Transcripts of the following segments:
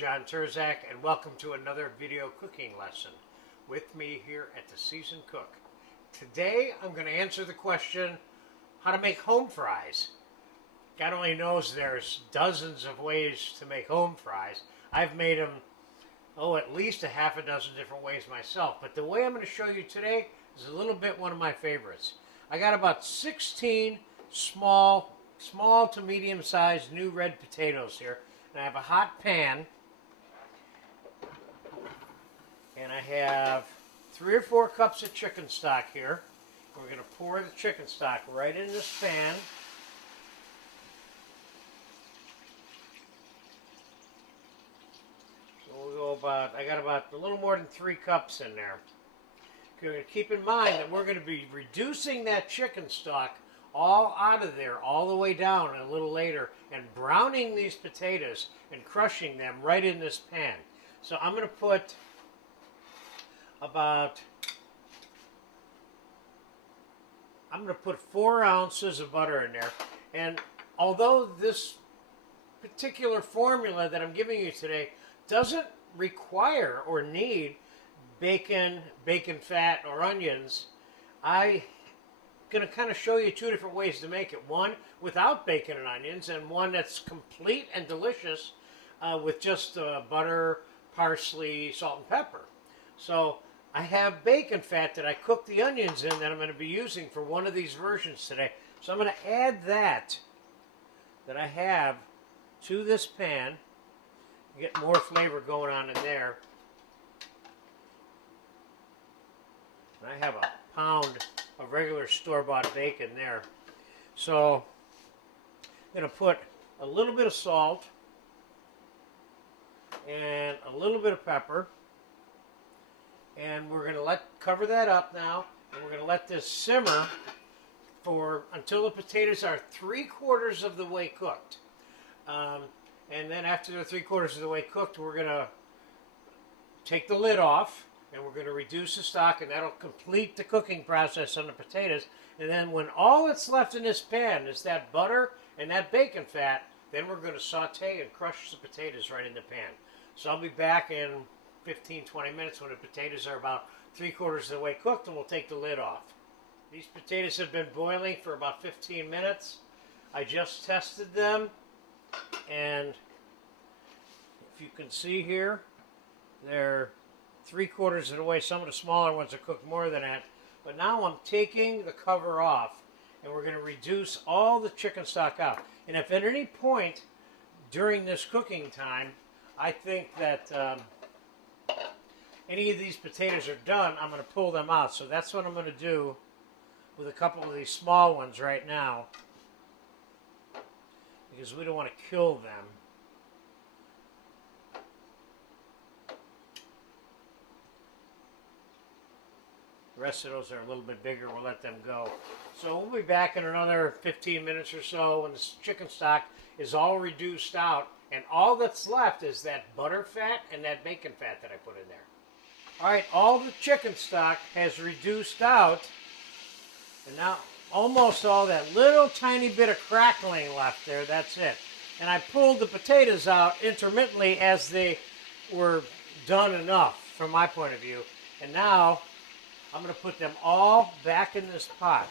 John Terzak, and welcome to another video cooking lesson with me here at the Seasoned Cook. Today I'm going to answer the question, how to make home fries. God only knows there's dozens of ways to make home fries. I've made them, at least a half a dozen different ways myself. But the way I'm going to show you today is a little bit one of my favorites. I got about 16 small to medium-sized new red potatoes here. And I have a hot pan, and I have 3 or 4 cups of chicken stock here. We're going to pour the chicken stock right in this pan. So we'll go I got about a little more than 3 cups in there. Okay, keep in mind that we're going to be reducing that chicken stock all out of there, all the way down a little later, and browning these potatoes and crushing them right in this pan. So I'm going to put about 4 ounces of butter in there. And although this particular formula that I'm giving you today doesn't require or need bacon fat, or onions, I'm going to kind of show you 2 different ways to make it. One without bacon and onions, and one that's complete and delicious with just butter, parsley, salt, and pepper. So I have bacon fat that I cook the onions in that I'm going to be using for one of these versions today. So I'm going to add that I have to this pan. Get more flavor going on in there. And I have a pound of regular store-bought bacon there. So I'm going to put a little bit of salt and a little bit of pepper, and we're going to cover that up now, and we're going to let this simmer until the potatoes are 3/4 of the way cooked. And then after they're 3/4 of the way cooked, we're going to take the lid off, and we're going to reduce the stock, and that'll complete the cooking process on the potatoes. And then when all that's left in this pan is that butter and that bacon fat, then we're going to saute and crush the potatoes right in the pan. So I'll be back in 15-20 minutes when the potatoes are about 3/4 of the way cooked, and we'll take the lid off. These potatoes have been boiling for about 15 minutes. I just tested them, and if you can see here, they're 3/4 of the way. Some of the smaller ones are cooked more than that. But now I'm taking the cover off, and we're going to reduce all the chicken stock out. And if at any point during this cooking time I think that any of these potatoes are done, I'm going to pull them out. So that's what I'm going to do with a couple of these small ones right now, because we don't want to kill them. The rest of those are a little bit bigger. We'll let them go. So we'll be back in another 15 minutes or so when the chicken stock is all reduced out, and all that's left is that butter fat and that bacon fat that I put in there. All right, all the chicken stock has reduced out, and now almost all that little tiny bit of crackling left there, that's it. And I pulled the potatoes out intermittently as they were done enough from my point of view. And now I'm going to put them all back in this pot.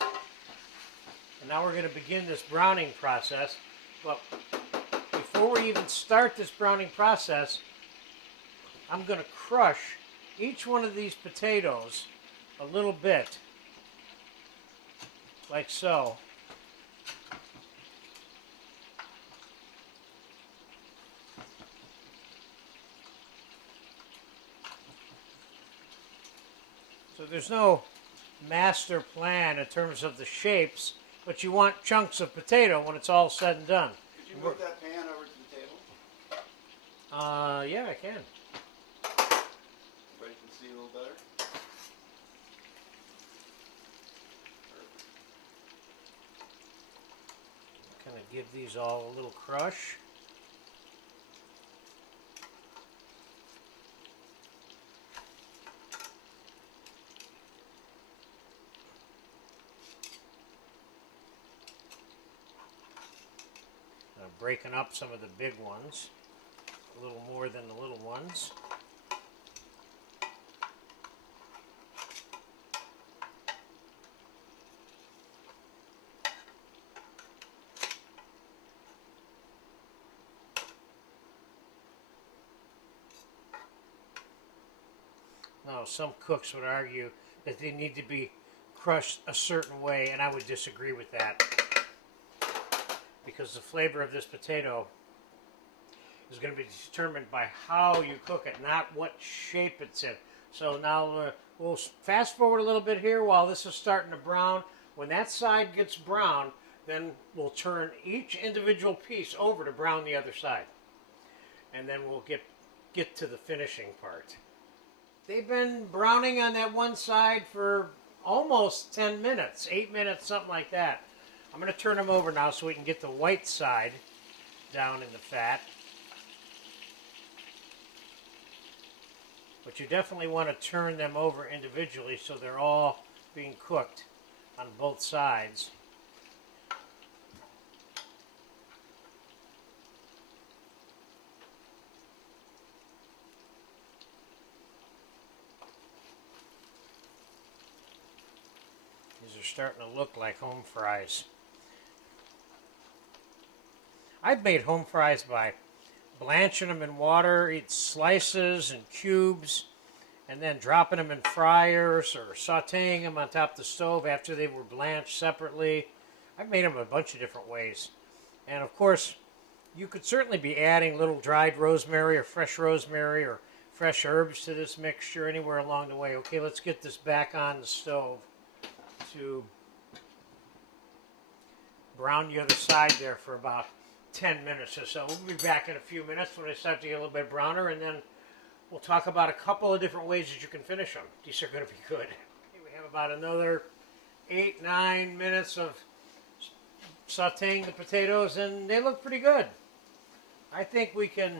And now we're going to begin this browning process. But before we even start this browning process, I'm going to crush each one of these potatoes a little bit, like so. So there's no master plan in terms of the shapes, but you want chunks of potato when it's all said and done. Could you move that pan over to the table? Yeah, I can. Everybody can see a little better? Perfect. Kind of give these all a little crush. breaking up some of the big ones, a little more than the little ones. Now, some cooks would argue that they need to be crushed a certain way, and I would disagree with that, because the flavor of this potato is going to be determined by how you cook it, not what shape it's in. So now we'll fast forward a little bit here while this is starting to brown. When that side gets brown, then we'll turn each individual piece over to brown the other side. And then we'll get to the finishing part. They've been browning on that one side for almost 10 minutes, 8 minutes, something like that. I'm going to turn them over now so we can get the white side down in the fat. But you definitely want to turn them over individually so they're all being cooked on both sides. These are starting to look like home fries. I've made home fries by blanching them in water, eat slices and cubes, and then dropping them in fryers or sautéing them on top of the stove after they were blanched separately. I've made them a bunch of different ways. And of course, you could certainly be adding little dried rosemary or fresh herbs to this mixture anywhere along the way. Okay, let's get this back on the stove to brown the other side there for about 10 minutes or so. We'll be back in a few minutes when they start to get a little bit browner, and then we'll talk about a couple of different ways that you can finish them. These are going to be good. Okay, we have about another 8-9 minutes of sauteing the potatoes, and they look pretty good. I think we can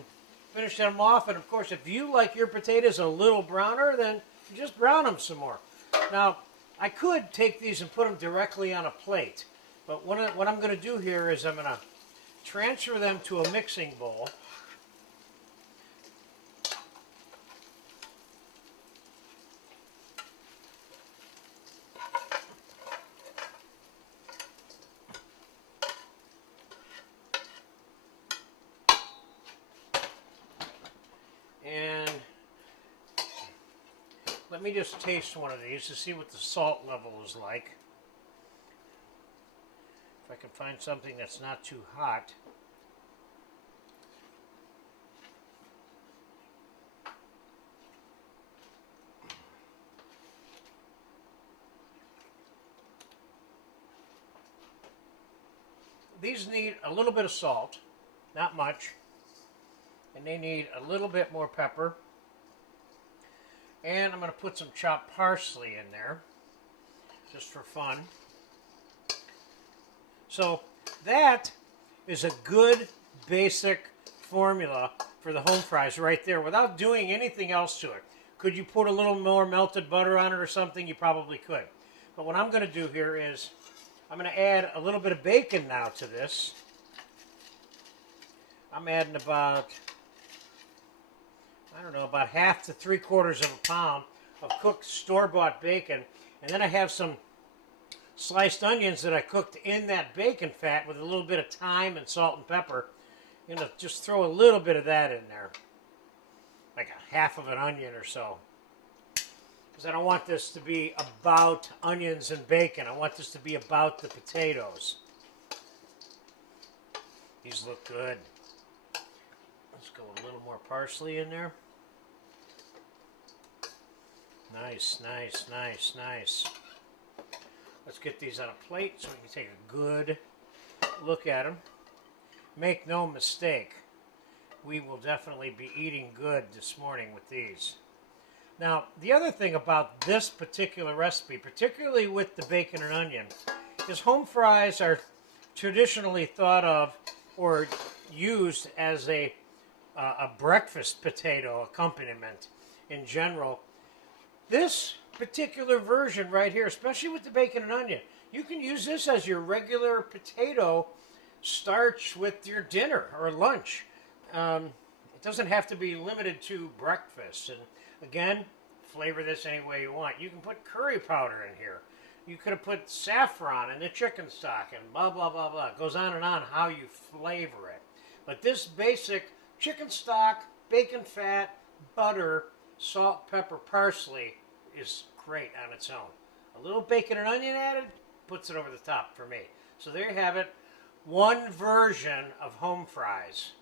finish them off, and of course, if you like your potatoes a little browner, then just brown them some more. Now, I could take these and put them directly on a plate, but what I'm going to do here is I'm going to transfer them to a mixing bowl. And let me just taste one of these to see what the salt level is like. If I can find something that's not too hot. These need a little bit of salt, not much, and they need a little bit more pepper. And I'm going to put some chopped parsley in there, just for fun. So that is a good basic formula for the home fries right there without doing anything else to it. Could you put a little more melted butter on it or something? You probably could. But what I'm going to do here is I'm going to add a little bit of bacon now to this. I'm adding about, I don't know, about half to 3/4 of a pound of cooked store-bought bacon. And then I have some sliced onions that I cooked in that bacon fat with a little bit of thyme and salt and pepper. I'm going to just throw a little bit of that in there, like a half of an onion or so. Because I don't want this to be about onions and bacon. I want this to be about the potatoes. These look good. Let's go a little more parsley in there. Nice, nice, nice, nice. Let's get these on a plate so we can take a good look at them. Make no mistake, we will definitely be eating good this morning with these. Now, the other thing about this particular recipe, particularly with the bacon and onion, is home fries are traditionally thought of or used as a breakfast potato accompaniment in general. This particular version right here, especially with the bacon and onion, you can use this as your regular potato starch with your dinner or lunch. It doesn't have to be limited to breakfast. And again, flavor this any way you want. You can put curry powder in here. You could have put saffron in the chicken stock and blah, blah, blah, blah. It goes on and on how you flavor it. But this basic chicken stock, bacon fat, butter, salt, pepper, parsley is great on its own. A little bacon and onion added puts it over the top for me. So there you have it. One version of home fries.